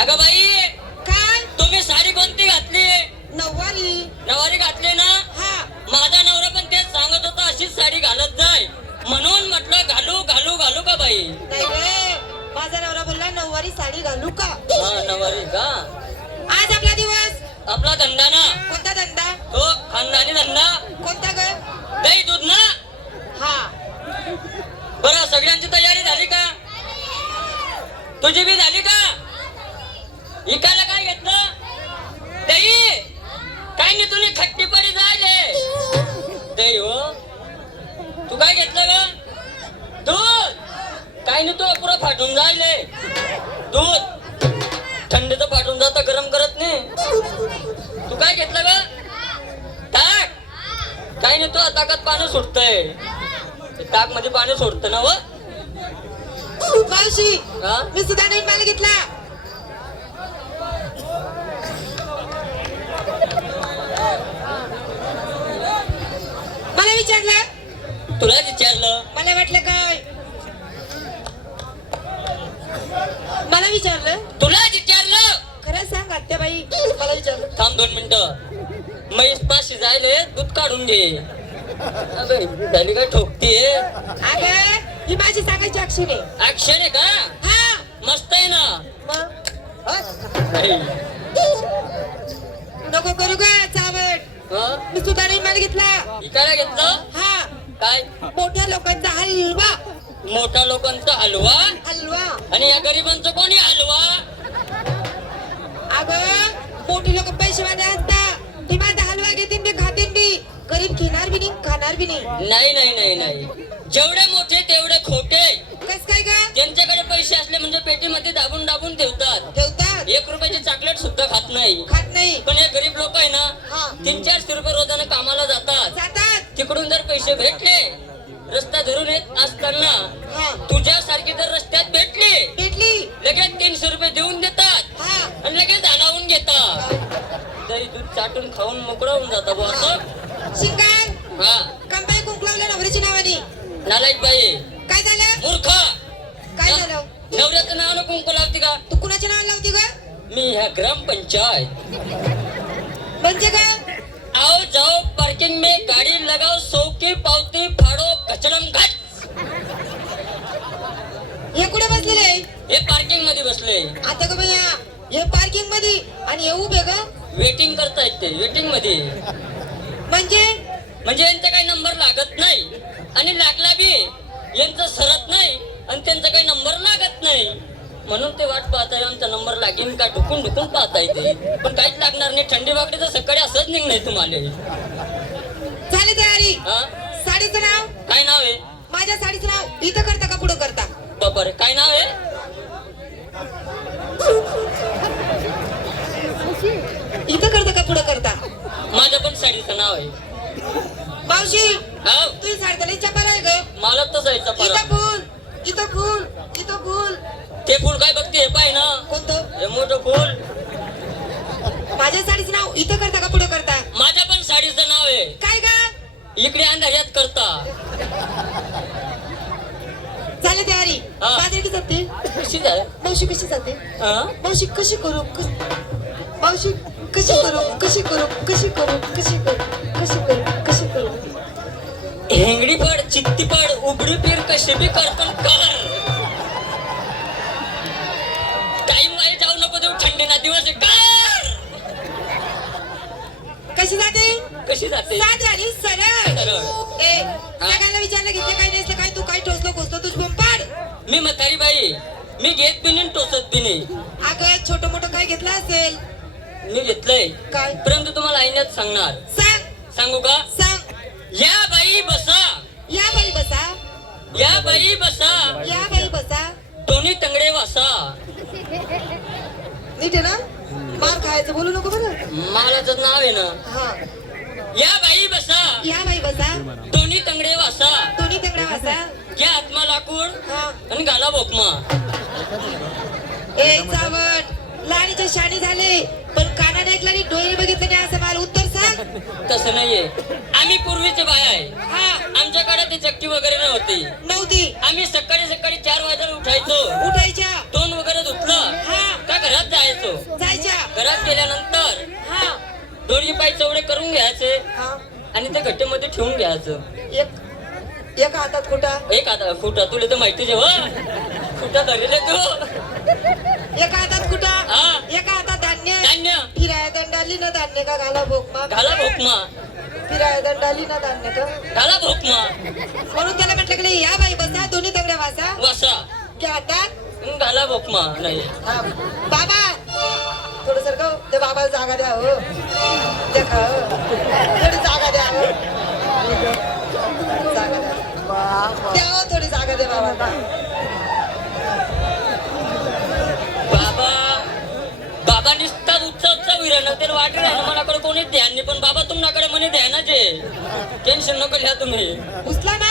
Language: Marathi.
अगं बाई काय? तुम्ही साडी कोणती घातली? नववारी नववारी घातली ना? हा. माझा नवरा पण तेच सांगत होता अशीच साडी घालत जाय. म्हणून म्हटलं घालू घालू घालू का बाई? माझा नवरा बोलला नववारी साडी घालू का? हा नववारी का? आज आपला दिवस. आपला धंदा ना कोणता धंदा? तो खानदानी धंदा? कोणता ग? दही दूध ना? हा. बरं सगळ्यांची तयारी झाली का? तुझी बी झाली का? फाटून जायले दूध. थंडीचं फाटून जातं गरम करत नाही. तू काय घेतलं ग? ताक. काय नाही तू ताकात पाणी सुटतंय ताकमध्ये पाणी सोडतं ना व? मावशी हा? मी सुद्धा नाही माल घेतला. मला विचारलं. तुला विचारलं? मला वाटलं काय? मला विचारलं. तुला विचारलं? खरं सांग आत्याबाई मला विचारलं. थांब दोन मिनिटं. म्हैस पाशी जायले दूध काढून घे. झाली काय ठोकतीये? अगं ही माझी सांगायची अक्षर आहे ऍक्शन आहे का? हा. मस्त आहे ना? मग? नको करू ग चावट हं? मी सुद्धा नाही माल घेतला. घेतलं? हा. काय? मोठ्या लोकांचा हलवा. मोठ्या लोकांचा हलवा. हलवा. आणि या गरिबांचा कोणी हलवा? अगं मोठी लोक पैसे असतात. ती माझा हलवा घेतील मी खातील मी गरीब घेणार बी नाही खाणार बी नाही. नाही नाही नाही नाही. जेवढे मोठे तेवढे खोटे. कस काय ग? ज्यांच्याकडे पैसे असले म्हणजे पेटीमध्ये दाबून दाबून ठेवतात. ठेवतात? एक रुपयाचे चॉकलेट सुद्धा खात नाही. खात नाही. पण हे गरीब लोक आहे. ना तीन चारशे रुपये रोजानं कामाला जातात. जातात. तिकडून जर पैसे भेटले रस्ता धरून येत असताना हा. तुझ्यासारखी जर रस्त्यात भेटली भेटली. लगेच तीनशे रुपये देऊन देतात हा. आणि लगेच हलावून घेतात. दही दूध चाटून खाऊन मोकळं होऊन जातं बुवा असं. शिंगार. हा. कंपाई कुंकलावल्या नावाने. नालायक बाई काय झालं? मूर्ख. काय झालं? नवऱ्याचं नाव ना कुंकू लावते का? तू कुणाच्या नावाने लावती ग? मी ह्या ग्रामपंचायत. म्हणजे फाड़ो कचरम घाट. हे कुठे बसलेले? हे पार्किंगमध्ये बसले. आता ग भैया हे पार्किंगमध्ये? आणि हे उभे ग वेटिंग करतायत ते वेटिंगमध्ये. म्हणजे? म्हणजे यांचा काही नंबर लागत नाही. आणि लागला बी यांचं सरत नाही आणि त्यांचा काही नंबर लागत नाही. म्हणून ते वाट पाहताय आमचा नंबर लागेल का? ढुकून ढुकून पाहताय ते. पण काहीच लागणार नाही. थंडी वागडी तर सकाळी असंच निघणार तुम्हाला. झाली तयारी. हा? साडीचं नाव? काय नाव आहे? माझ्या साडीचं नाव इथं करता का पुढं करता? बापर काय नाव आहे? इथं करता का पुढं करता? माझं पण साडीचं नाव आहे. मावशी तुझी साडी तर चपार आहे ग. मला तसं इथं परा फुल इथं फुल इथं फुल. ते फुल काय बघते? हे पाय ना. कोणतं? हे मोठं फुल. माझ्या साडीचं नाव इथं करता का पुढं करता माझ्या पण साडीचं नाव आहे काय ग इकडे अंधाऱ्यात करता. झाली तयारी. हा. बाजारी की जाते? कशी मावशी कशी जाते? हा? मावशी कशी करू? कस- मावशी कशी करू? कशी करू? कशी करू? कशी करू? कशी करू? कशी करू? हेंगडी पड चित्ती पड उघडी पीर कशी बी कर पण कर. विचारलं घेतलं काय नाही काय तू काय टोचलो कोसतो तुझ पाड. मी म्हातारी बाई मी घेत बी नाही टोचत बी नाही. अगं छोट मोठं काय घेतलं असेल? मी घेतलंय. काय? परंतु तुम्हाला आईण्यात सांगणार. सांग. सांगू का? सांग. या बाई बसा. या बाई बसा. या बाई बसा. या बाई बसा. दोन्ही तंगडे वासा. नीट आहे ना? मार खायचं बोलू नको बरं. मालाचं नाव आहे ना? हा. या बाई बसा. या बाई बसा. दोन्ही तंगडे वासा. दोन्ही तंगड्या वासा. घ्या आत्मा लाकूड आणि घाला बोकमा. ए चावट. लाणीच्या शाणी झाले. पण कानाने ऐकलं आणि डोळे बघितलं नाही असं मला उत्तर सांग. तसं नाहीये. आम्ही पूर्वीचे बाय आहे. हा. आमच्याकडे ती चक्की वगैरे नव्हती. नव्हती. आम्ही सकाळी सकाळी चार वाजता उठायचो उठायच्या तोंड वगैरे धुतलं हा का घरात जायचो जायच्या घरात गेल्यानंतर हा दोन्ही पाय चवडे करून घ्यायचे हा गट्टेमध्ये ठेवून घ्यायचं. एक एक हातात कुठा एक आता खुटा तुला तर माहिती जेव्हा. खुटा धरले तू. एका हातात हा. एका हातात धान्य. धान्य. फिराया दंडाली न धान्य का घाला भोकमा. घाला भोकमा. फिराय दंडाली ना धान्य का? घाला भोकमा. म्हणून त्याला म्हटलं की नाही, या बाई बसा दोन्ही तगड्या वासा वसा घ्या हातात. घाला भोकमा. नाही. हा. बाबा. थोडं सर गं ते बाबाला जागा द्या हो. थोडी जागा द्या द्या थोडी जागा द्या बाबा बाबा बाबा निसतात उत्सव उत्सव विरण वाटलं मनाकडे कोणीच ध्यान नाही पण बाबा तुमच्याकडे म्हणे ध्यानाचे. टेन्शन नको घ्या तुम्ही. उचला ना.